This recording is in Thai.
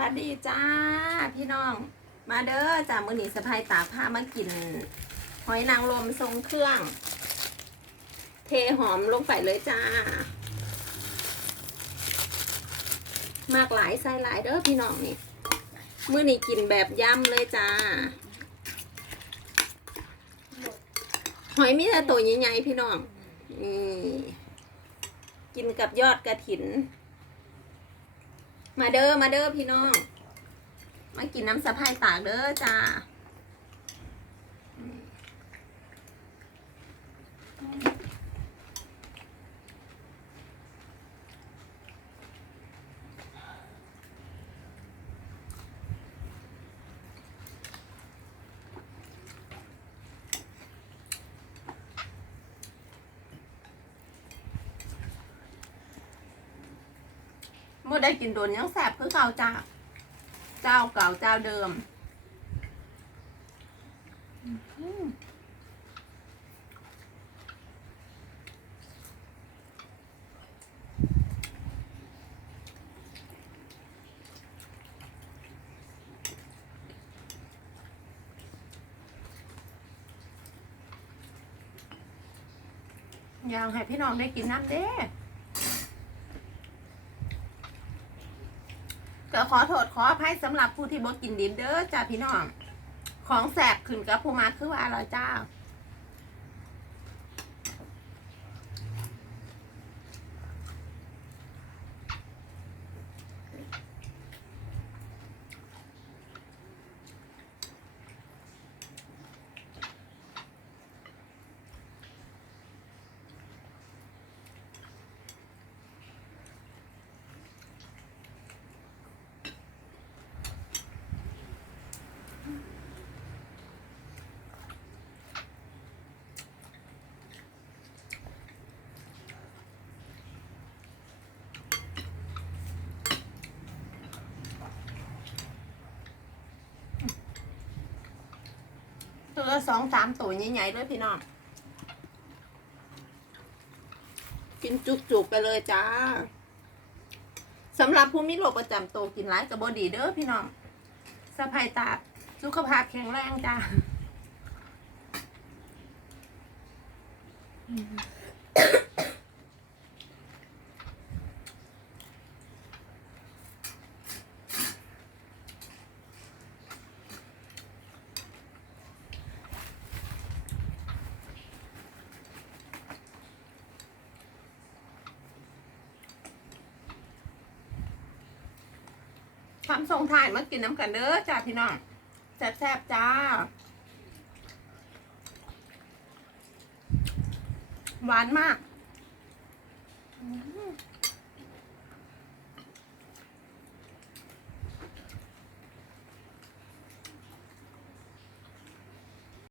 วัสดีจ้า พี่น้อง มาเด้อจ้ามือหนีสะพายตากผ้ามากิน หอยนางรมทรงเครื่อง เทหอมลงไปเลยจ้า มากหลายไส้หลายเด้อพี่น้องนี่มือหนีกินแบบย่ำเลยจ้า หอยมีแต่ตัวใหญ่ๆพี่น้องนี่กินกับยอดกระถิน มาเด้อมาเด้อพี่น้อง มากินน้ำสะพายตากเด้อจ้า เมื่อได้กินโดนยังแสบคือเก่าจ้าเจ้าเก่าเจ้าเดิมอืมอยากให้พี่น้องได้กินน้ำเด้ ก็ขอโทษขออภัยสำหรับผู้ที่บ่กินดิบเด้อจ้าพี่น้อง ของแสบขึ้นกับผู้มาคือว่าเราจ้า ละสองสามตัวใหญ่ๆด้วยพี่น้อง กินจุกๆไปเลยจ้าสำหรับผู้มีโรคประจำตัวกินร้ายกับบดีเด้อพี่น้องสะพายตาสุขภาพแข็งแรงจ้า ทำทรงถ่ายมากินน้ำกันเด้อจ้าพี่น้องแซ่บๆจ้า หวานมากอ